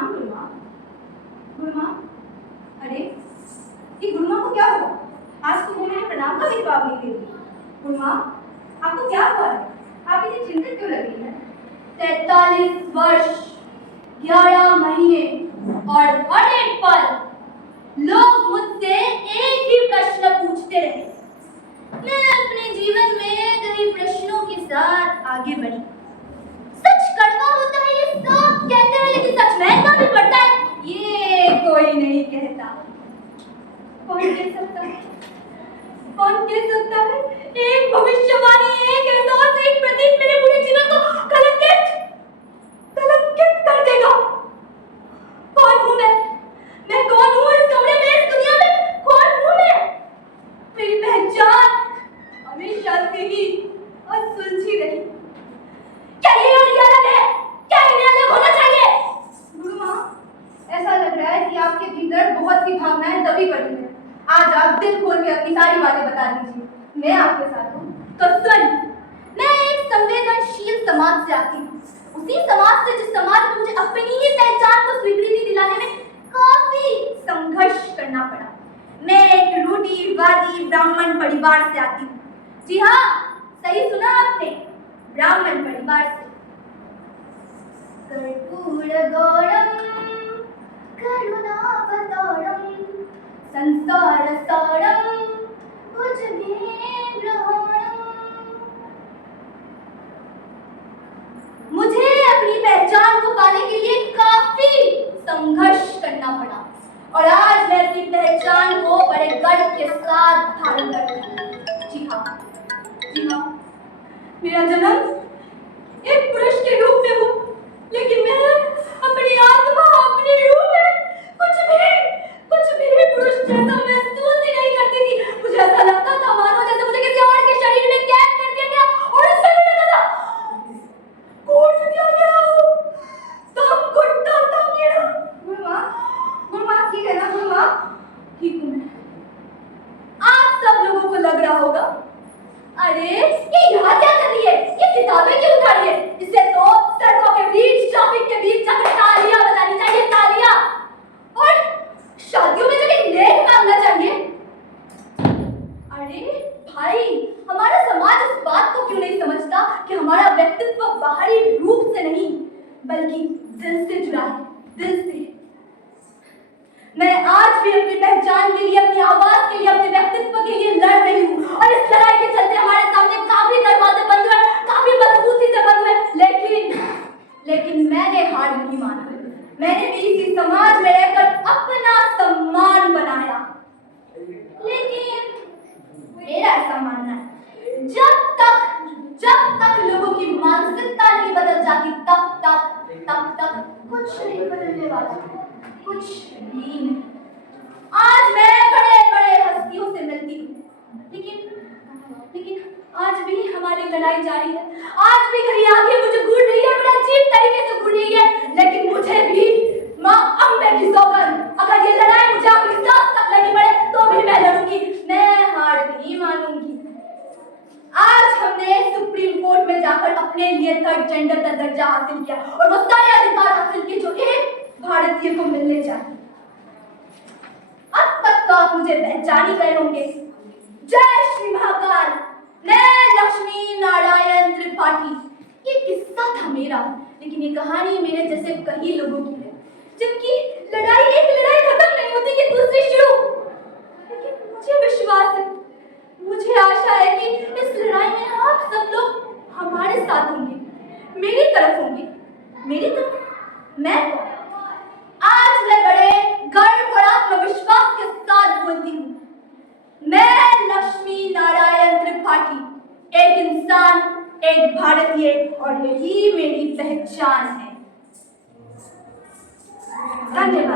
प्रणाम गुरुमा। गुरुमा, अरे ये गुरुमा को क्या हुआ? आज तो वो मेरे प्रणाम का भी जवाब नहीं दे रही। गुरुमा, आपको क्या हुआ है? आप इतनी चिंतित क्यों लग रही है? 43 वर्ष 11 महीने और हर एक पल लोग मुझसे एक ही प्रश्न पूछते रहे। मैं अपने जीवन में कई प्रश्नों के साथ आगे बढ़ी। सच कड़वा होता है ये सब कहते हैं, लेकिन सच महंगा भी पड़ता है ये कोई नहीं कहता। कौन कह सकता है? कौन कह सकता है? एक भविष्यवाणी, एक एहसास, एक प्रतीक मेरे पूरे जीवन को कलंकित कर देगा। कौन हूँ मैं कौन हूँ इस कमरे में, इस दुनिया में? कौन हूँ मैं? मेरी पहचान हमेशा से ही असुलझी रही। क्या ये अलग है? क्या इन्हें अलग होना चाहिए? गुरुमा, ऐसा लग रहा है कि आपके भीतर बहुत सी भावनाएं दबी पड़ी हैं। आज आप दिल खोल के अपनी सारी बातें बता दीजिए, मैं आपके साथ हूँ। तो सुन, मैं एक संवेदनशील समाज से आती हूँ, उसी समाज से जिस समाज में मुझे अपनी ही पहचान को स्वीकृति दिलाने में काफी संघर्ष करना पड़ा। मैं एक रूढ़िवादी ब्राह्मण परिवार से आती हूँ। जी हाँ, सही सुना आपने, ब्राह्मण परिवार से। कर्पूर गौरम करुणावतारम संसार सारम भुजगेन्द्रहारम। मुझे अपनी पहचान को पाने के लिए काफी संघर्ष करना पड़ा और आज मैं अपनी पहचान को बड़े गर्व के साथ धारण करती हूँ। जी हाँ, मेरा जन्म एक पुरुष के रूप में हूँ, लेकिन मैं अपनी आत्मा, अपनी रूह में कुछ भी पुरुष जैसा महसूस ही नहीं करती थी। मुझे ऐसा लगता था मानो जैसे मुझे किसी और के शरीर में कैद कर दिया गया और उससे भी लगता था कोट दिया गया हो। सब घुटता था मेरा। गुरुमा ठीक है ना? गुरुमा ठीक हूँ मैं। आप सब लोगों को लग रहा होगा, अरे ये यहाँ क्या कर रही है? ये किताबें क्यों उठा रही है? इससे तो सड़कों के बीच, ट्रैफिक के बीच जाकर तालियां बजानी चाहिए, तालियां, और शादियों में जाकर नेक मांगना चाहिए। अरे भाई, हमारा समाज इस बात को क्यों नहीं समझता कि हमारा व्यक्तित्व बाहरी रूप से नहीं बल्कि दिल से जुड़ा है, दिल से। मैं आज भी अपनी पहचान के लिए, अपनी आवाज के लिए, अपने व्यक्तित्व के लिए लड़ रही हूँ और इस लड़ाई के चलते हमारे सामने काफी दरवाजे बंद हुए, काफी मजबूती से बंद हुए, लेकिन मैंने हार नहीं माना। मैंने भी इसी समाज में रहकर अपना सम्मान बनाया। लेकिन मेरा ऐसा मानना है, जब तक लोगों की मानसिकता नहीं बदल जाती तब तक कुछ नहीं बदलने वाला, कुछ भी नहीं। आज मैं बड़े हस्तियों से मिलती हूँ, लेकिन आज भी हमारी लड़ाई जारी है। आज भी कहीं आगे मुझे घूर रही है, बड़े अजीब तरीके से घूर रही है, लेकिन मुझे भी माँ अम्बे की सौगंध, अगर ये लड़ाई मुझे अपनी सांस तक लड़नी पड़े तो भी मैं लड़ूंगी, मैं हार नहीं मानूंगी। आज हमने सुप्रीम कोर्ट में जाकर अपने लिए थर्ड जेंडर का दर्जा हासिल किया और वो सारे अधिकार हासिल किए जो एक भारतीय को मिलने चाहिए। अब तक तो आप मुझे पहचान ही गए होंगे। जय श्री महाकाल, मैं लक्ष्मी नारायण त्रिपाठी। ये किस्सा था मेरा, लेकिन ये कहानी मेरे जैसे कई लोगों की है, जिनकी एक लड़ाई खत्म नहीं होती कि दूसरी शुरू। लेकिन मुझे विश्वास है, मुझे आशा है कि इस लड़ाई में आप सब लोग हमारे साथ होंगे, मेरी तरफ होंगे। मेरी तरफ मैं आज मैं बड़े गर्व और आत्मविश्वास के साथ बोलती हूँ, मैं लक्ष्मी नारायण त्रिपाठी, एक इंसान, एक भारतीय, और यही मेरी पहचान है। धन्यवाद।